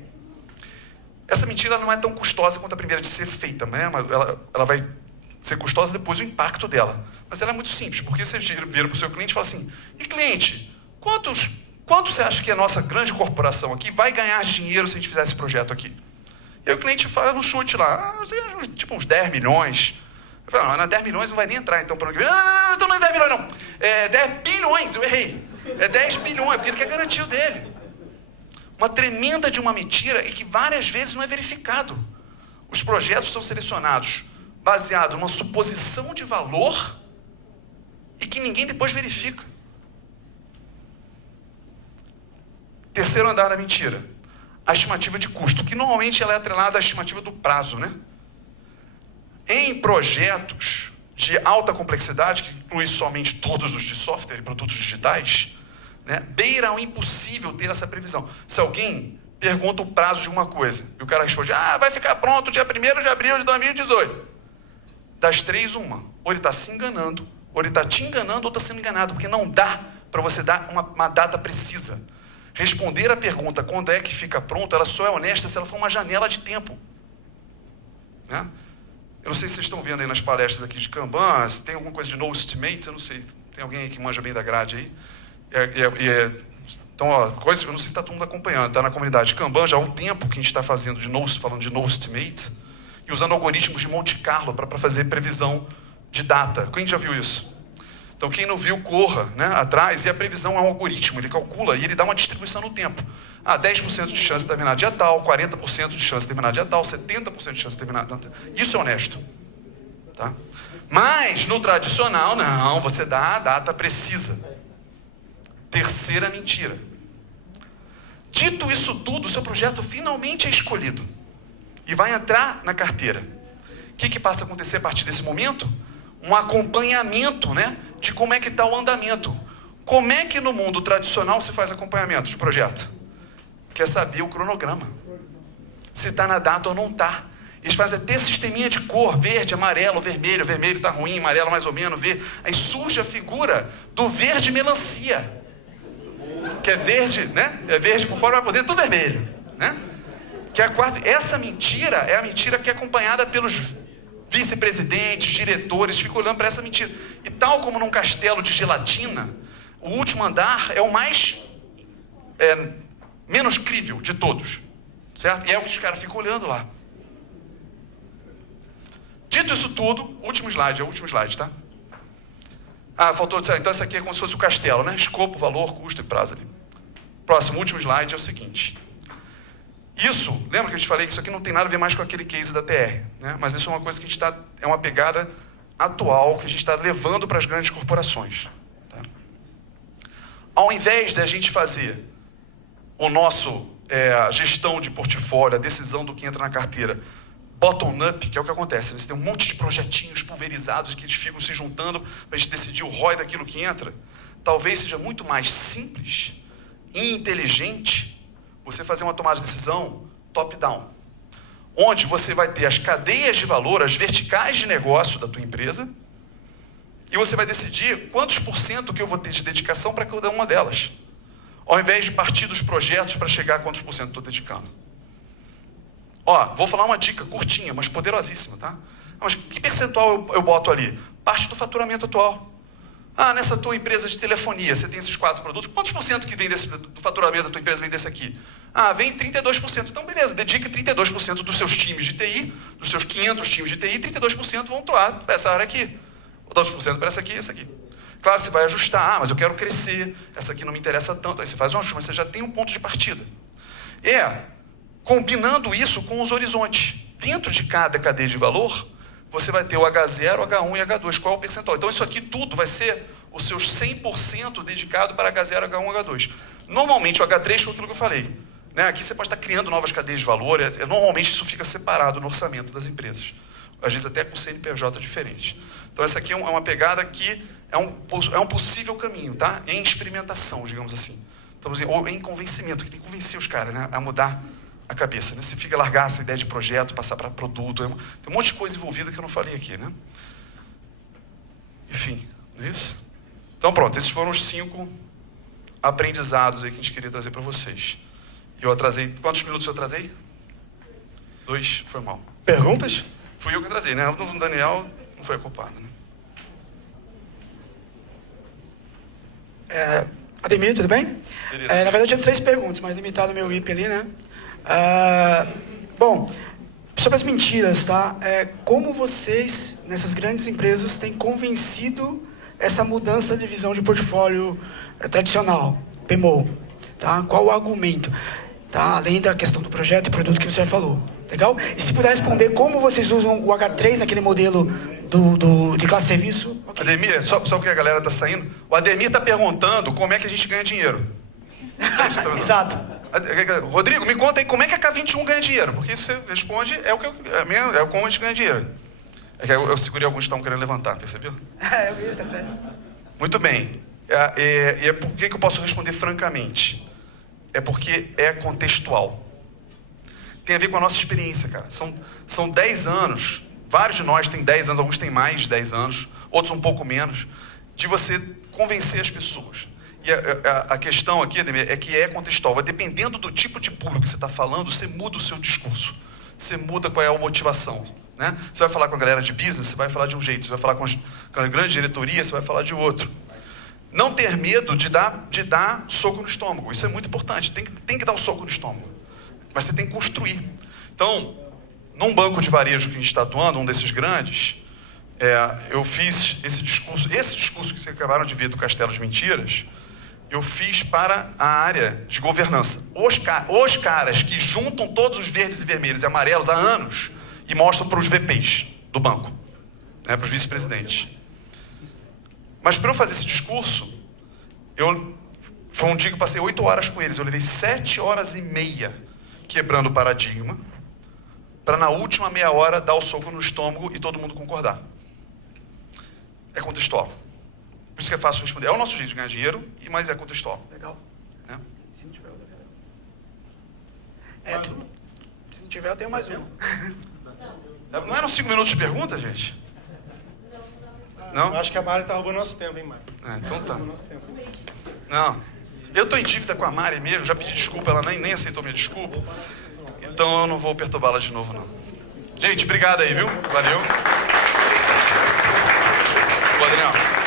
Essa mentira não é tão custosa quanto a primeira de ser feita, né? Ela vai ser custosa depois do impacto dela. Mas ela é muito simples, porque você vira para o seu cliente e fala assim, e cliente, quanto você acha que a nossa grande corporação aqui vai ganhar dinheiro se a gente fizer esse projeto aqui? E aí o cliente fala um chute lá, tipo uns 10 milhões. Eu falo, não, 10 milhões não vai nem entrar, então, para o ano que vem. Não, então não é 10 milhões, não. É 10 bilhões, eu errei. É 10 bilhões, porque ele quer garantir o dele. Uma tremenda de uma mentira e que várias vezes não é verificado. Os projetos são selecionados baseado numa suposição de valor e que ninguém depois verifica. Terceiro andar da mentira. A estimativa de custo, que normalmente ela é atrelada à estimativa do prazo, né? Em projetos de alta complexidade, que inclui somente todos os de software e produtos digitais, né, beira o impossível ter essa previsão. Se alguém pergunta o prazo de uma coisa, e o cara responde, vai ficar pronto dia 1º de abril de 2018. Das 3, uma. Ou ele está se enganando, ou ele está te enganando, ou está sendo enganado, porque não dá para você dar uma data precisa. Responder a pergunta, quando é que fica pronto, ela só é honesta se ela for uma janela de tempo. Né? Eu não sei se vocês estão vendo aí nas palestras aqui de Kanban, se tem alguma coisa de no estimate, eu não sei. Tem alguém aí que manja bem da grade aí? Então, ó, coisa, eu não sei se está todo mundo acompanhando, está na comunidade Kanban já há um tempo que a gente está fazendo falando de no estimate e usando algoritmos de Monte Carlo para fazer previsão de data. Quem já viu isso? Então, quem não viu, corra, né, atrás, e a previsão é um algoritmo, ele calcula e ele dá uma distribuição no tempo. 10% de chance de terminar dia tal, 40% de chance de terminar dia tal, 70% de chance de terminar dia tal. Isso é honesto. Tá? Mas, no tradicional, não, você dá a data precisa. Terceira mentira. Dito isso tudo, o seu projeto finalmente é escolhido e vai entrar na carteira. O que passa a acontecer a partir desse momento? Um acompanhamento, né, de como é que está o andamento. Como é que no mundo tradicional se faz acompanhamento de projeto? Quer saber o cronograma. Se está na data ou não está. Eles fazem até sisteminha de cor, verde, amarelo, vermelho. Vermelho está ruim, amarelo mais ou menos, verde. Aí surge a figura do verde melancia. Que é verde, né? É verde por fora, mas por dentro tudo vermelho, né? Que é a quarta. Essa mentira é a mentira que é acompanhada pelos vice-presidentes, diretores, ficam olhando para essa mentira. E tal como num castelo de gelatina, o último andar é o mais menos crível de todos, certo? E é o que os caras ficam olhando lá. Dito isso tudo, último slide, tá? Faltou dizer, então esse aqui é como se fosse o castelo, né? Escopo, valor, custo e prazo ali. Próximo, último slide é o seguinte. Isso, lembra que a gente falei que isso aqui não tem nada a ver mais com aquele case da TR, né? Mas isso é uma coisa que a gente é uma pegada atual que a gente está levando para as grandes corporações. Tá? Ao invés de a gente fazer a gestão de portfólio, a decisão do que entra na carteira, bottom-up, que é o que acontece. Eles têm um monte de projetinhos pulverizados que eles ficam se juntando para a gente decidir o ROI daquilo que entra. Talvez seja muito mais simples e inteligente você fazer uma tomada de decisão top-down, onde você vai ter as cadeias de valor, as verticais de negócio da tua empresa, e você vai decidir quantos % que eu vou ter de dedicação para cada uma delas, ao invés de partir dos projetos para chegar a quantos % estou dedicando. Vou falar uma dica curtinha, mas poderosíssima, tá? Mas que percentual eu boto ali? Parte do faturamento atual. Nessa tua empresa de telefonia, você tem esses 4 produtos, quantos % que vem do faturamento da tua empresa vem desse aqui? Vem 32%. Então, beleza, dedica 32% dos seus times de TI, dos seus 500 times de TI, 32% vão atuar para essa área aqui. 2% para essa aqui e essa aqui. Claro que você vai ajustar, mas eu quero crescer, essa aqui não me interessa tanto. Aí você faz um ajuste, mas você já tem um ponto de partida. Combinando isso com os horizontes. Dentro de cada cadeia de valor, você vai ter o H0, H1 e H2. Qual é o percentual? Então, isso aqui tudo vai ser os seus 100% dedicado para H0, H1, H2. Normalmente, o H3 foi aquilo que eu falei. Né? Aqui você pode estar criando novas cadeias de valor. Normalmente, isso fica separado no orçamento das empresas. Às vezes, até com CNPJ diferente. Então, essa aqui é uma pegada que é um possível caminho, tá? Em experimentação, digamos assim. Ou em convencimento, que tem que convencer os caras, né, a mudar a cabeça, né? Você fica largar essa ideia de projeto, passar para produto. Tem um monte de coisa envolvida que eu não falei aqui, né? Enfim, não é isso? Então pronto, esses foram os 5 aprendizados aí que a gente queria trazer para vocês. E eu atrasei, quantos minutos eu atrasei? 2, foi mal. Perguntas? Fui eu que atrasei, né? O Daniel não foi culpado, né? Ademir, tudo bem? Na verdade, eu tenho 3 perguntas, mas limitado no meu IP ali, né? Bom, sobre as mentiras, tá? Como vocês, nessas grandes empresas, têm convencido essa mudança de visão de portfólio tradicional, PMO, tá? Qual o argumento? Tá? Além da questão do projeto e produto que você já falou. Legal? E se puder responder como vocês usam o H3 naquele modelo de classe de serviço. Okay. Ademir, só porque a galera está saindo, o Ademir está perguntando como é que a gente ganha dinheiro. Exato. Rodrigo, me conta aí como é que a K21 ganha dinheiro, porque isso você responde, é como a gente ganha dinheiro. Eu segurei alguns que estavam querendo levantar, percebeu? Eu vi isso até. Muito bem. Por que eu posso responder francamente? É porque é contextual. Tem a ver com a nossa experiência, cara. São 10 anos, vários de nós têm 10 anos, alguns têm mais de 10 anos, outros um pouco menos, de você convencer as pessoas. E a questão aqui, Ademir, é que é contextual. Vai dependendo do tipo de público que você está falando, você muda o seu discurso. Você muda qual é a motivação. né? Você vai falar com a galera de business, você vai falar de um jeito. Você vai falar com a grande diretoria, você vai falar de outro. Não ter medo de dar soco no estômago. Isso é muito importante. Tem que dar o soco no estômago. Mas você tem que construir. Então, num banco de varejo que a gente está atuando, um desses grandes, eu fiz esse discurso que vocês acabaram de ver do Castelo de Mentiras, eu fiz para a área de governança. Os caras que juntam todos os verdes e vermelhos e amarelos há anos e mostram para os VPs do banco, né, para os vice-presidentes. Mas para eu fazer esse discurso, foi um dia que eu passei 8 horas com eles. Eu levei 7 horas e meia quebrando o paradigma, para na última meia hora dar o soco no estômago e todo mundo concordar. É contextual. Por isso que é fácil responder. É o nosso jeito de ganhar dinheiro, mas é contextual. Legal. Né? Se não tiver, se não tiver, eu tenho mais um. Não eram 5 minutos de pergunta, gente? Não? Eu acho que a Mari tá roubando nosso tempo, hein, Mari? Então tá. Não. Eu tô em dívida com a Mari mesmo, já pedi desculpa, ela nem aceitou minha desculpa. Então eu não vou perturbá-la de novo, não. Gente, obrigado aí, viu? Valeu. Adriano.